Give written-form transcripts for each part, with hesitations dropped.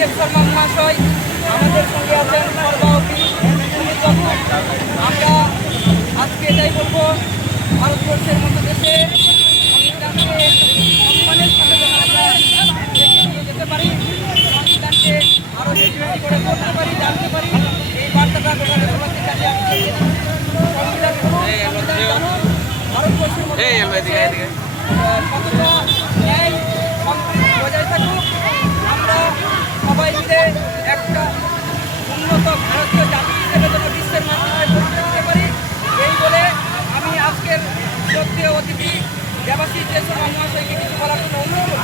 দেব শর্মা মহাশয়, আমাদের সঙ্গে আছেন সর্বাপি। আমরা আজকে এটাই বলবো, ভারতবর্ষের মতো দেশে সংবিধানকে সম্মানের সাথে আমরা এগিয়ে নিয়ে যেতে পারি, সংবিধানকে আরও বেশি বেশি করে করতে পারি, জানতে পারি, এই বার্তাটা গোটা দেশবাসীর কাছে আমি দিয়ে দিই। সংবিধান জানুন, ভারতবর্ষের মধ্যে কতটা ন্যায় সম্প্রীতি বজায় থাকুক, আমরা সবাই মিলে একটা উন্নত ভারতীয় জাতি হিসেবে যেন বিশ্বের মাধ্যমে পরিচয় দিতে পারি, এই বলে আমি আজকের শ্রদ্ধেয় অতিথি দেবাশিস দেব শর্মা মহাশয়কে কিছু বলার জন্য অনুরোধ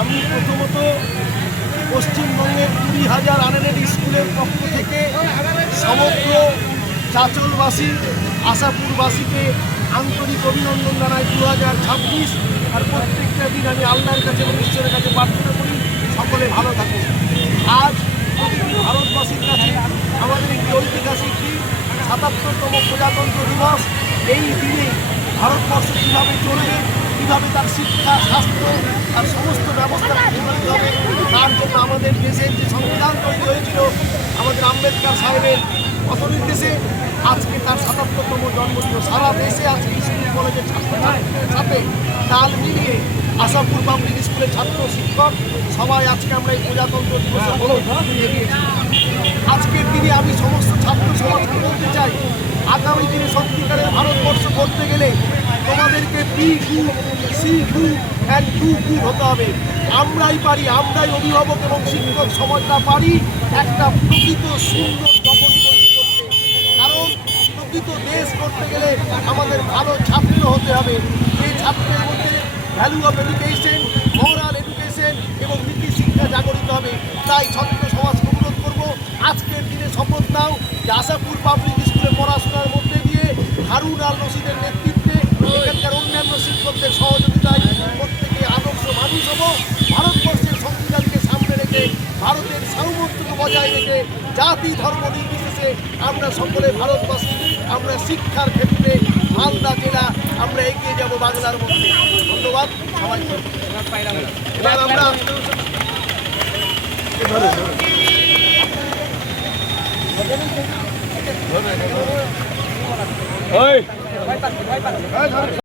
আমি প্রথমত পশ্চিমবঙ্গের 20,000 আনএডেড স্কুলের পক্ষ থেকে সমগ্র চাঁচলবাসী, আশাপুরবাসীকে আন্তরিক অভিনন্দন জানাই। 2026 আর প্রত্যেকটা দিন আমি আল্লাহর কাছে এবং ঈশ্বরের কাছে প্রার্থনা করি সকলে ভালো থাকুন। আজ প্রতিটি ভারতবাসীর কাছে আমাদের একটি ঐতিহাসিক দিন, ৭৭তম প্রজাতন্ত্র দিবস। এই দিনে ভারতবর্ষ কীভাবে চলবে, কীভাবে তার শিক্ষা, স্বাস্থ্য আর সমস্ত ব্যবস্থা করতে হবে, তার জন্য আমাদের দেশের যে সংবিধান তৈরি হয়েছিল আমাদের আম্বেদকর সাহেবের পথ নির্দেশে, আজকে তার ৭৭তম জন্মদিন। সারা দেশে আজকে স্কুল কলেজের ছাত্রছাত্রীদের সাথে তাল মিলিয়ে আশাপুর পাবলিক স্কুলের ছাত্র শিক্ষক সবাই আজকে আমরা এই প্রজাতন্ত্র দিবসে এগিয়েছি। আজকের দিনে আমি সমস্ত ছাত্র সমাজকে বলতে চাই, আগামী দিনে সত্যিকারের ভারতবর্ষ করতে গেলে তোমাদেরকে be good, see good and do good হতে হবে। আমরাই পারি, আমরাই অভিভাবক এবং শিক্ষক সমাজটা পারি একটা প্রকৃত সুন্দর জগৎ তৈরি করতে। কারণ প্রকৃত দেশ করতে গেলে আমাদের ভালো ছাত্র হতে হবে। এই ছাত্রের মধ্যে value of education, moral education এবং নীতি শিক্ষা জাগরিত হবে। তাই ছাত্র সমাজকে অনুরোধ করবো, আজকের দিনে শপথ নাও যে আশাপুর পাবলিক স্কুলে পড়াশোনার মধ্যে দিয়ে হারুন আল রশিদের নেতৃত্বে এখানকার অন্যান্য শিক্ষকদের সহযোগিতায় প্রত্যেকে আদর্শ মানুষ হব। ভারতবর্ষের সংবিধানকে সামনে রেখে, ভারতের সার্বভৌমত্বকে বজায় রেখে, জাতি ধর্ম নির্বিশেষে আমরা সকলে ভারতবাসী, আমরা শিক্ষার ক্ষেত্রে মালদা জেলা আমরা এগিয়ে যাব বাংলার মধ্যে। ধন্যবাদ সবাইকে। এবার আমরা